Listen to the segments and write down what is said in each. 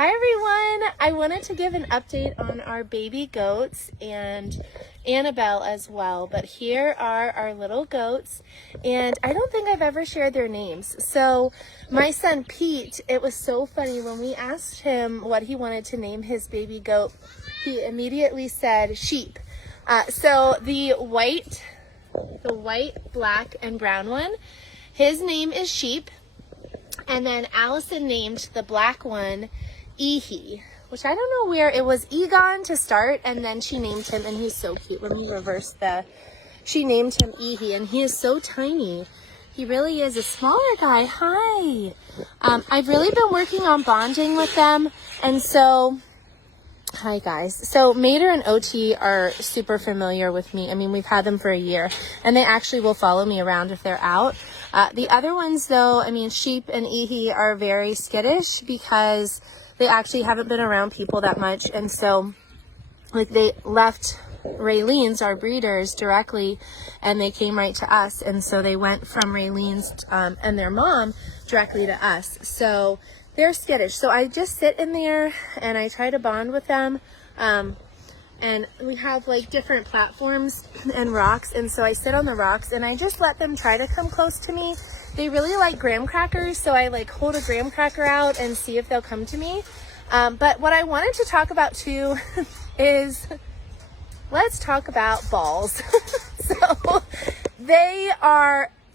Hi everyone! I wanted to give an update on our baby goats and Annabelle as well, but here are our little goats, and I don't think I've ever shared their names. So my son Pete, it was so funny when we asked him what he wanted to name his baby goat, he immediately said sheep. So the white, black, and brown one, his name is Sheep, and then Allison named the black one Ehe, which I don't know where it was. Egon to start, and then she named him, and he's so cute. Let me reverse she named him Ehe, and he is so tiny. He really is a smaller guy. Hi. I've really been working on bonding with them, and so hi guys. So Mater and OT are super familiar with me. I mean, we've had them for a year, and they actually will follow me around if they're out. The other ones though, I mean, Sheep and Ehe are very skittish because they actually haven't been around people that much, and so like they left Raylene's, our breeders, directly, and they came right to us, and so they went from Raylene's and their mom directly to us. So they're skittish. So I just sit in there and I try to bond with them, and we have like different platforms and rocks, and so I sit on the rocks and I just let them try to come close to me. They really like graham crackers, so I like hold a graham cracker out and see if they'll come to me. But what I wanted to talk about too is, let's talk about balls.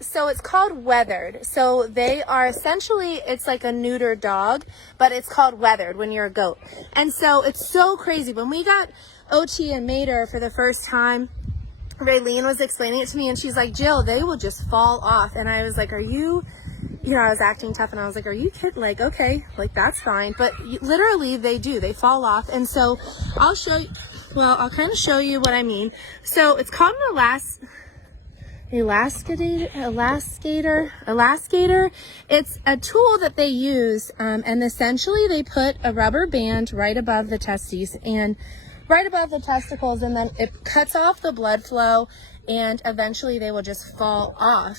So it's called weathered. So they are essentially, it's like a neuter dog, but it's called weathered when you're a goat. And so it's so crazy. When we got OT and Mater for the first time, Raylene was explaining it to me, and she's like, Jill, they will just fall off. And I was like, I was acting tough, and I was like, are you kidding? Like, okay, like that's fine. But literally they do, they fall off. And so I'll kind of show you what I mean. So it's called an elasticator. It's a tool that they use, and essentially they put a rubber band right above the testes and right above the testicles, and then it cuts off the blood flow, and eventually they will just fall off.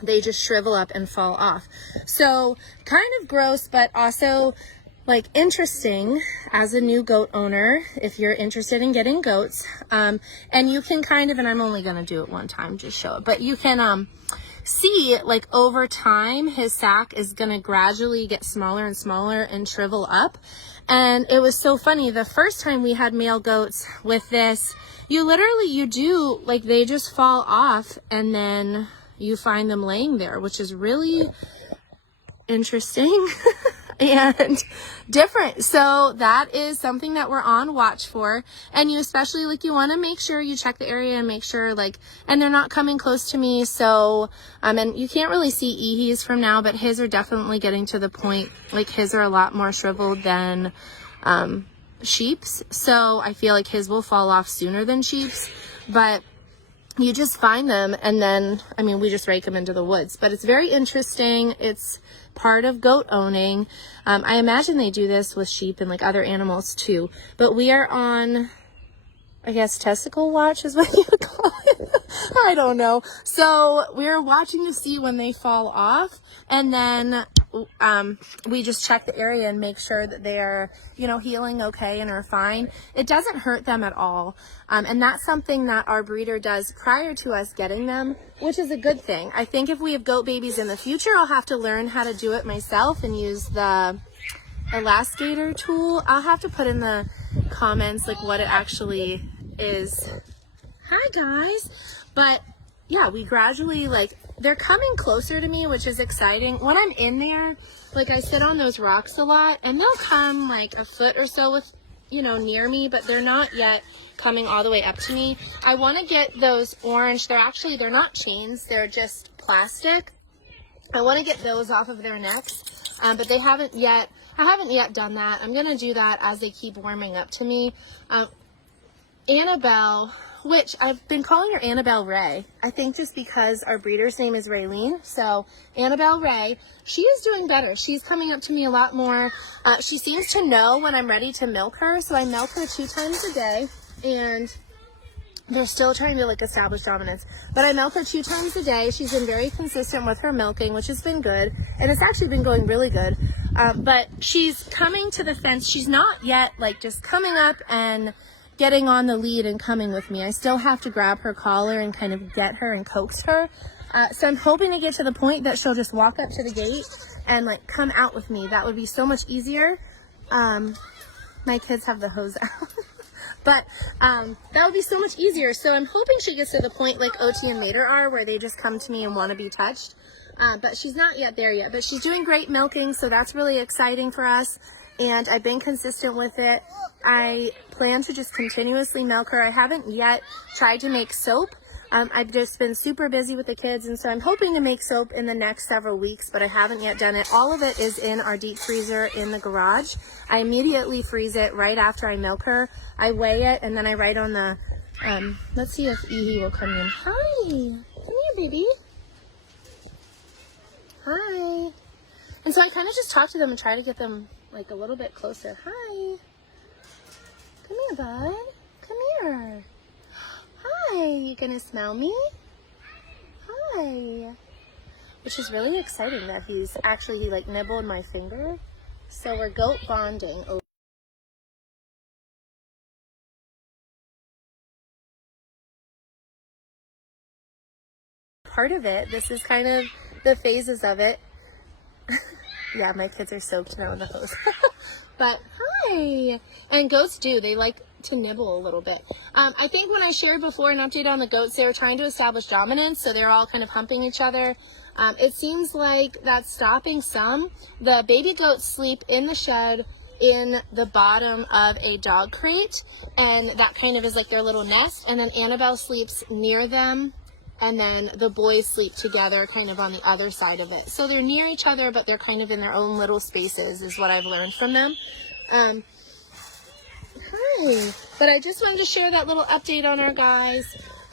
They just shrivel up and fall off. So kind of gross, but also like interesting as a new goat owner, if you're interested in getting goats. And you can kind of, and I'm only going to do it one time, just show it, but you can see like over time, his sac is going to gradually get smaller and smaller and shrivel up. And it was so funny. The first time we had male goats with this, you do, like they just fall off, and then you find them laying there, which is really interesting and different. So that is something that we're on watch for. And you especially, like, you want to make sure you check the area and make sure, like, and they're not coming close to me. So, and you can't really see Ehe's from now, but his are definitely getting to the point, like his are a lot more shriveled than Sheep's. So I feel like his will fall off sooner than Sheep's, but you just find them, and then, I mean, we just rake them into the woods. But it's very interesting. It's part of goat owning. I imagine they do this with sheep and like other animals too. But we are on, I guess, testicle watch is what you would call it. I don't know. So we're watching to see when they fall off, and then we just check the area and make sure that they're, healing okay and are fine. It doesn't hurt them at all. And that's something that our breeder does prior to us getting them, which is a good thing. I think if we have goat babies in the future, I'll have to learn how to do it myself and use the elasticator tool. I'll have to put in the comments like what it actually is. Hi guys. But yeah, we gradually, like, they're coming closer to me, which is exciting. When I'm in there, like, I sit on those rocks a lot, and they'll come like a foot or so with, near me, but they're not yet coming all the way up to me. I want to get those orange, they're not chains, they're just plastic. I want to get those off of their necks, but I haven't yet done that. I'm going to do that as they keep warming up to me. Annabelle, which I've been calling her Annabelle Ray, I think just because our breeder's name is Raylene. So Annabelle Ray, she is doing better. She's coming up to me a lot more. She seems to know when I'm ready to milk her. So I milk her 2 times a day, and they're still trying to like establish dominance, but I milk her 2 times a day. She's been very consistent with her milking, which has been good, and it's actually been going really good. But she's coming to the fence. She's not yet like just coming up and getting on the lead and coming with me. I still have to grab her collar and kind of get her and coax her. So I'm hoping to get to the point that she'll just walk up to the gate and like come out with me. That would be so much easier. My kids have the hose out. But that would be so much easier. So I'm hoping she gets to the point like OT and Mater are, where they just come to me and want to be touched. But she's not yet there yet. But she's doing great milking, so that's really exciting for us. And I've been consistent with it. I plan to just continuously milk her. I haven't yet tried to make soap. I've just been super busy with the kids, and so I'm hoping to make soap in the next several weeks, but I haven't yet done it. All of it is in our deep freezer in the garage. I immediately freeze it right after I milk her. I weigh it, and then I write on the, let's see if Ehe will come in. Hi, come here, baby. Hi. And so I kind of just talk to them and try to get them like a little bit closer. Hi. Come here, bud. Come here. Hi, you gonna smell me? Hi. Which is really exciting that he like nibbled my finger. So we're goat bonding. Part of it, this is kind of the phases of it. Yeah, my kids are soaked now in the hose. But hi. And goats do, they like to nibble a little bit. I think when I shared before an update on the goats, they were trying to establish dominance, so they're all kind of humping each other. It seems like that's stopping some. The baby goats sleep in the shed in the bottom of a dog crate, and that kind of is like their little nest, and then Annabelle sleeps near them, and then the boys sleep together kind of on the other side of it. So they're near each other, but they're kind of in their own little spaces is what I've learned from them. Hi. But I just wanted to share that little update on our guys.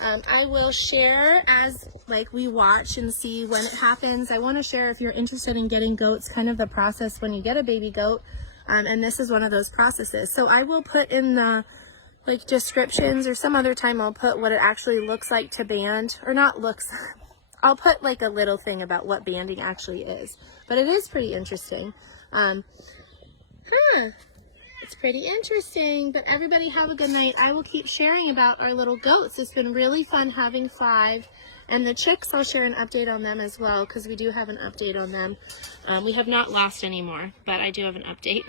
I will share as like we watch and see when it happens. I want to share, if you're interested in getting goats, kind of the process when you get a baby goat. And this is one of those processes. So I will put in the like descriptions, or some other time I'll put what it actually looks like to band, or not looks. I'll put like a little thing about what banding actually is, but it is pretty interesting. It's pretty interesting, but everybody have a good night. I will keep sharing about our little goats. It's been really fun having 5, and the chicks, I'll share an update on them as well, because we do have an update on them. We have not lost any more, but I do have an update.